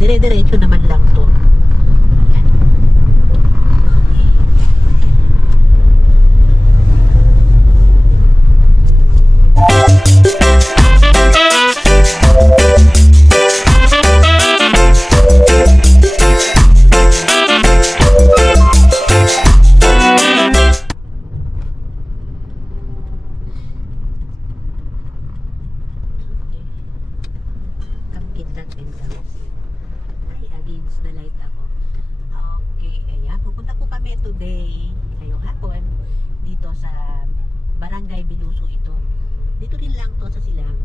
dire-diretso naman lang to. Ay, against the light ako. Okay, ayan. Pupunta po kami today, ngayong hapon, dito sa Barangay Biluso ito. Dito rin lang to sa Silang.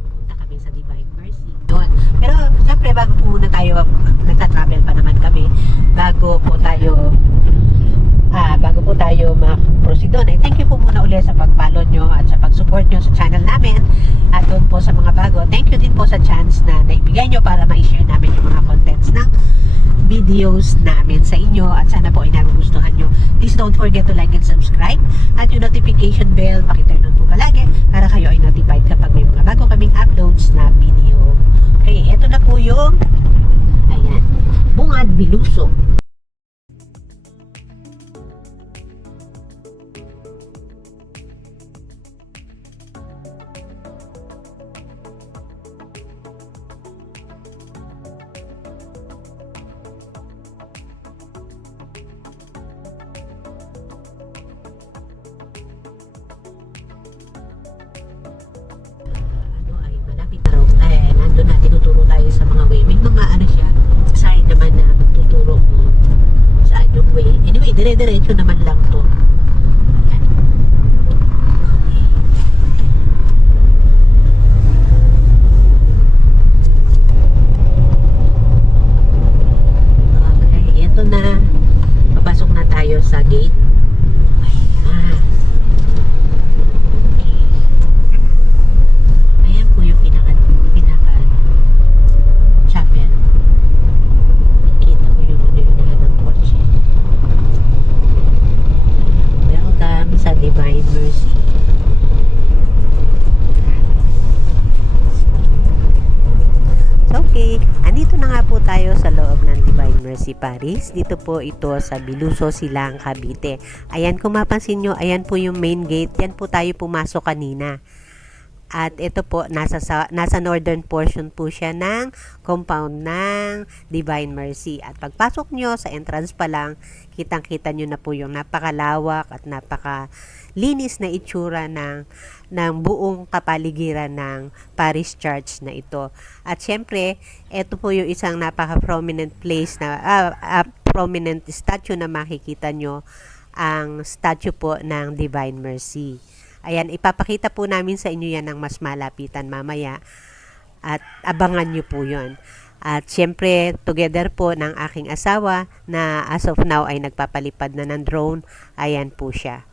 Pupunta kami sa Divine Mercy. Doon. Pero, syempre, bago po muna tayo, nagta-travel pa naman kami, bago po tayo mag-proceed doon. Ay, thank you po muna ulit sa pag-follow nyo at sa pag-support nyo sa channel namin. At doon po sa mga bago, thank you din po sa chance na naibigay nyo para ma-share namin yung mga contents ng videos namin sa inyo at sana po ay nagugustuhan nyo. Please don't forget to like and subscribe at yung notification bell, pakiturn on po palagi para kayo ay notified kapag may mga bago kaming uploads na video. Okay, eto na po yung ayan, Bungad Biluso. Nandun na, tinuturo tayo sa mga way. May mga ano siya, sign naman na magtuturo mo saan yung way. Anyway, dire-diretso naman lang to. Ayan. Okay, ito na. Papasok na tayo sa gate. Ayan. Ayan po yung pinaka chapel. Kita ko yung unahan ng kotse. Welcome sa Divine Mercy. Okay, andito na nga po tayo sa loob ng Divine Mercy Parish. Dito po ito sa Biluso, Silang, Cavite. Ayan, kung mapansin nyo, ayan po yung main gate. Yan po tayo pumasok kanina. At ito po, nasa northern portion po siya ng compound ng Divine Mercy. At pagpasok nyo sa entrance pa lang, kitang-kita nyo na po yung napakalawak at napakalinis na itsura ng buong kapaligiran ng Parish Church na ito. At syempre, ito po yung isang napaka-prominent place na prominent statue na makikita nyo, ang statue po ng Divine Mercy. Ayan, ipapakita po namin sa inyo yan ng mas malapitan mamaya at abangan nyo po yon. At syempre, together po ng aking asawa na as of now ay nagpapalipad na ng drone. Ayan po siya.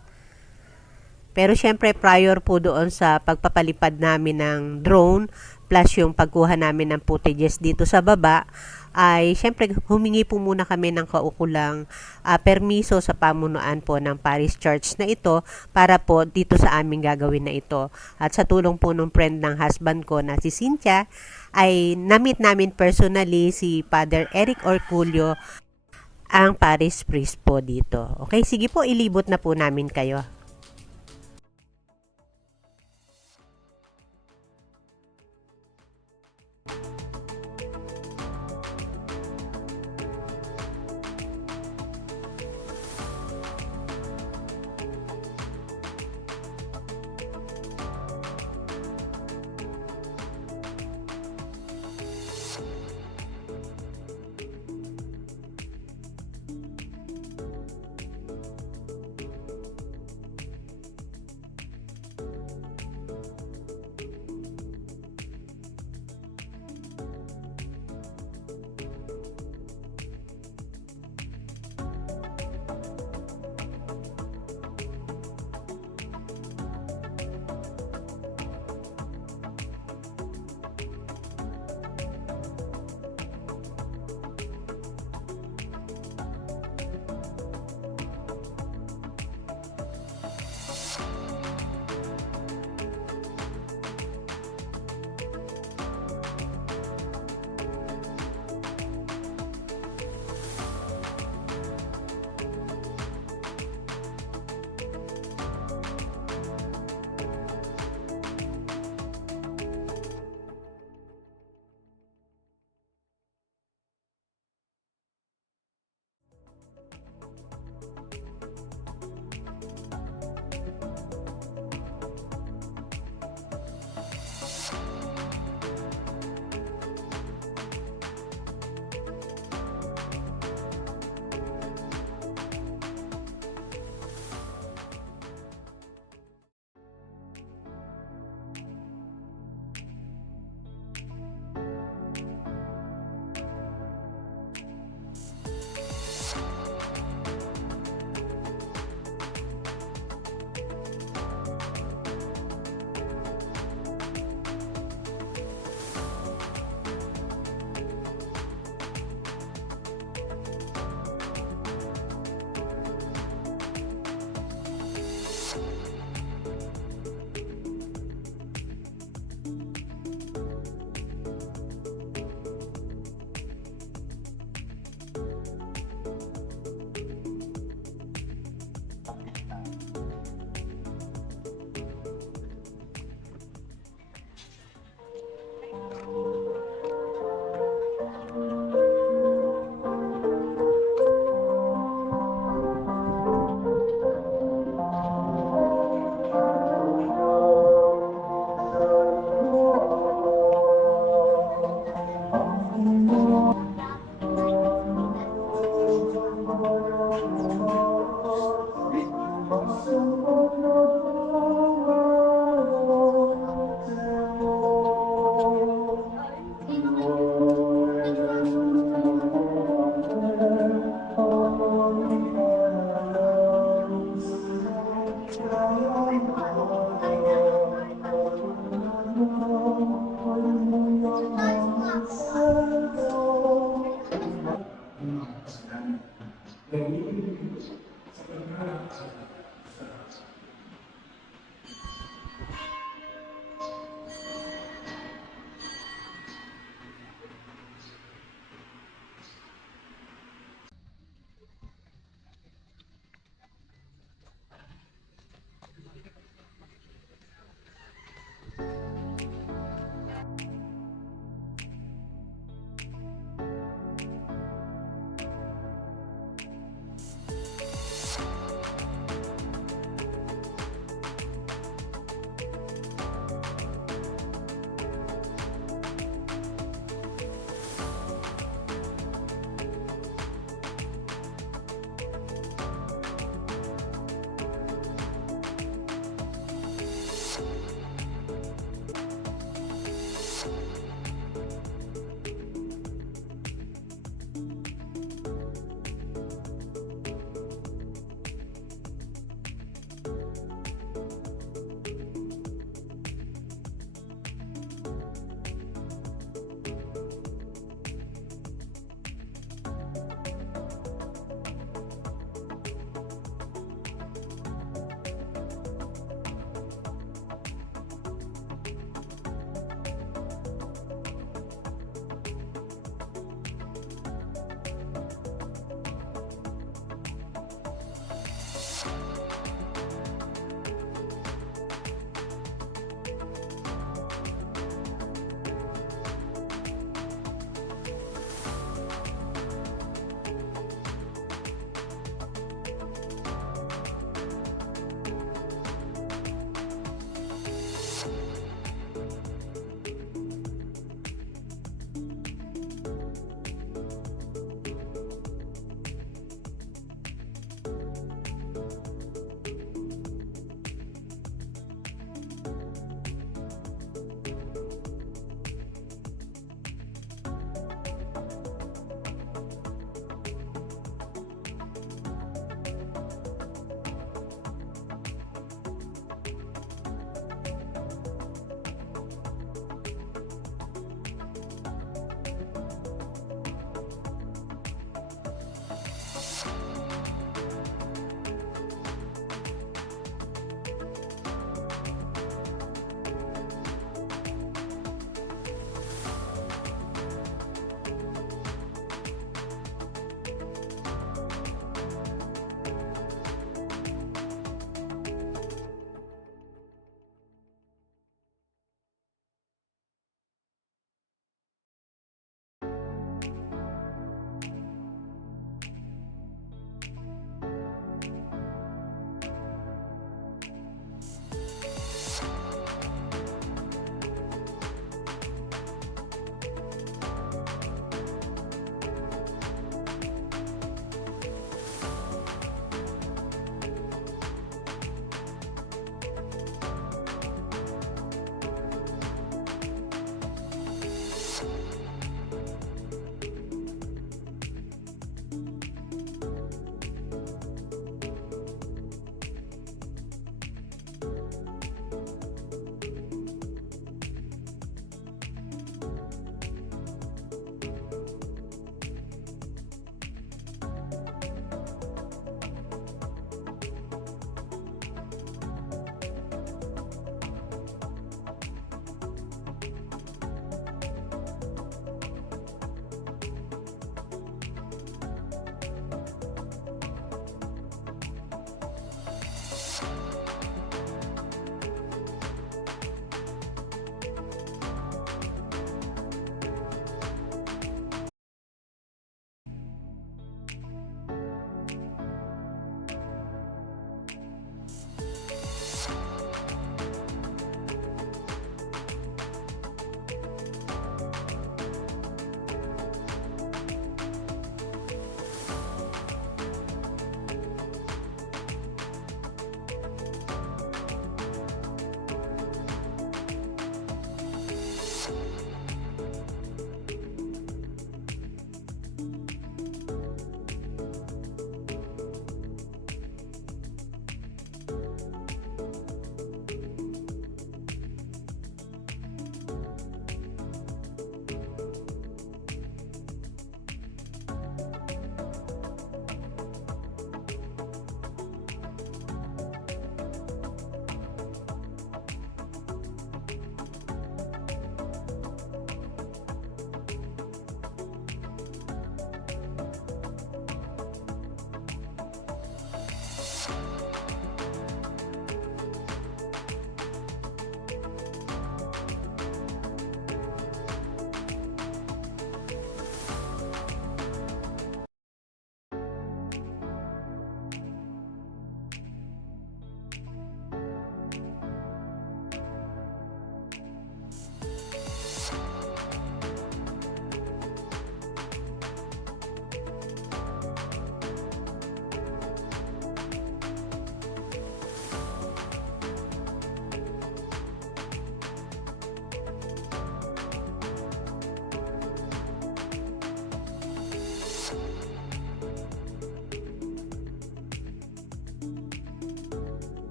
Pero syempre, prior po doon sa pagpapalipad namin ng drone plus yung pagkuha namin ng footages dito sa baba, ay syempre humingi po muna kami ng kaukulang permiso sa pamunuan po ng Parish Church na ito para po dito sa aming gagawin na ito. At sa tulong po ng friend ng husband ko na si Cynthia, ay na-meet namin personally si Father Eric Orculio, ang Parish Priest po dito. Okay, sige po, ilibot na po namin kayo.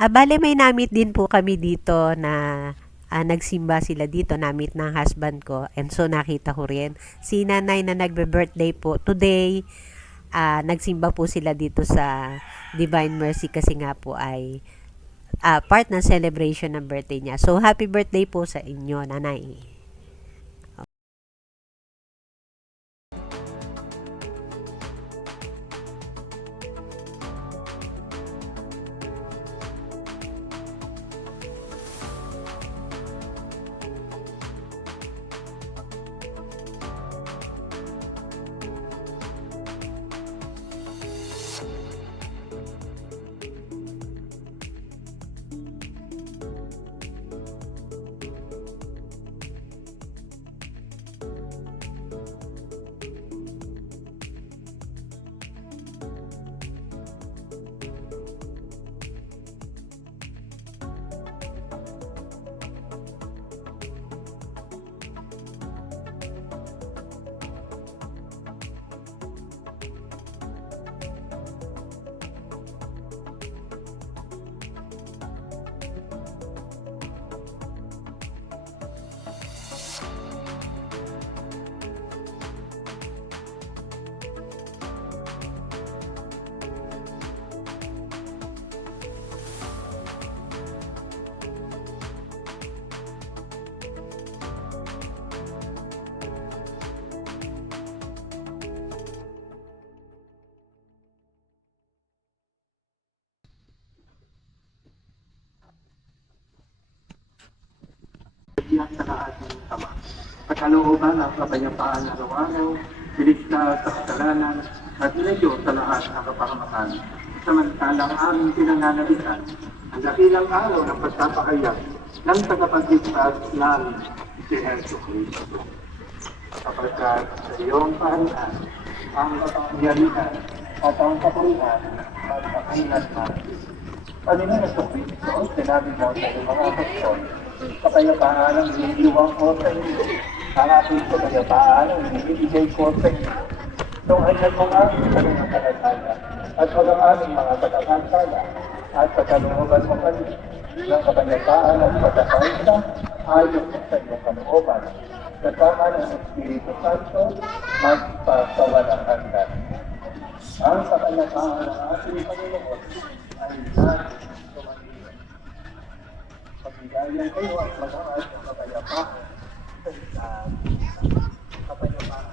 Bale may namit din po kami dito na nagsimba sila dito, namit ng husband ko. And so nakita ko rin si nanay na nagbe-birthday po today. Nagsimba po sila dito sa Divine Mercy kasi nga po ay part ng celebration ng birthday niya. So happy birthday po sa inyo, nanay. Diyan sa lahat ng sama. Pagkalooban ang kapayapaan araw-araw, biligtas sa kasalanan, at ilayo sa lahat ng kapahamakan. Samantalang aming pinanganalitan, ang dakilang araw ng pagpapahayag ng tagapagligtas namin, si Jesu Cristo. Sapagkat sa iyong kaharian, ang kapangyarihan at ang kapurihan at kakilat natin. Panginoon Jesu Cristo, sinabi mo sa iyong mga apostol, kapayapaan ang iniiwang ko sa inyo. Ang aking kapayapaan ang inibigay ko sa inyo. Tunghayan mo ang pananampalataya at huwag ang aming mga pagkakansala at pagkalooban mo kami ng kapayapaan at pagkakaisa ayon sa iyong kalooban. Kasama ng Espiritu Santo, magpasawalang hanggan. Ang kapayapaan ng ating Panginoon ay natin tumangilan. Pagbigayan kayo at mag-aas ng kapayapaan sa isang kapayapaan.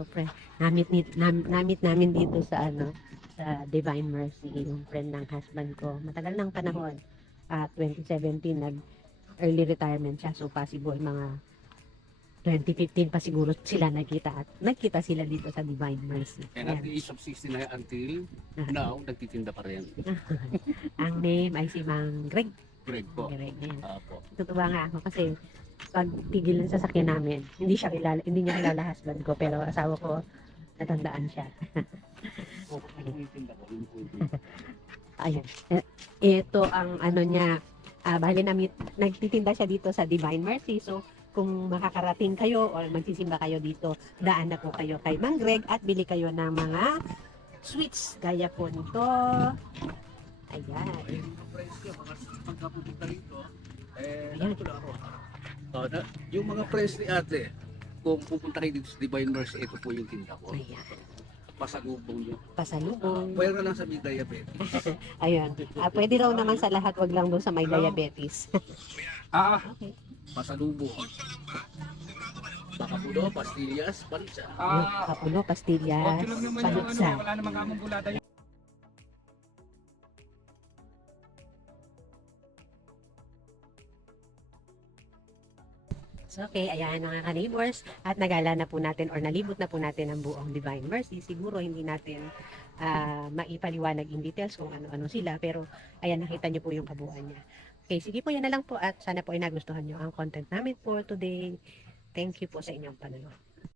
ito, friend. Namit namin dito sa sa Divine Mercy, yung friend ng husband ko. Matagal ng panahon. 2017, early retirement siya. So, possible mga 2015 pa siguro sila nagkita sila dito sa Divine Mercy. And at Ayan. the age of 69 until now, nagtitinda pa rin. Ang name ay si Mang Greg. Greg po. Greg, ayan. Apo. Tutuwa nga ako kasi pag tigil ng sasakyan namin, hindi niya kilala husband ko, pero asawa ko, natandaan siya. Tinitinda ko. Ayun. Ito ang ano niya, bali nagtitinda siya dito sa Divine Mercy. So, kung makakarating kayo or magsisimba kayo dito, daan na po kayo kay Mang Greg at bili kayo ng mga sweets. Gaya po nito. Ayan. Ayun yung price ko, mga pagkapupunta rito, Ayan. ano ako. Yung mga price ni ate, kung pupunta kayo dito sa Divine Mercy, ito po yung tinda ko. Ayan. Pasalubong yun. Pasalubong. Pwede na lang sa may diabetes. Ayun. Pwede raw naman sa lahat, wag lang doon sa may diabetes. Okay. Pasalubong. Baka puno, pastillas, pansa. Yung kapulo, pastillas, panutsa. wala namang kamong bulata yun. So, okay, ayan mga ka-neighbors. At nagala na po natin or nalibot na po natin ang buong Divine Mercy. Siguro hindi natin maipaliwanag in details kung ano-ano sila. Pero ayan, nakita niyo po yung kabuuan niya. Okay, sige po, yan na lang po. At sana po ay nagustuhan niyo ang content namin for today. Thank you po sa inyong panonood.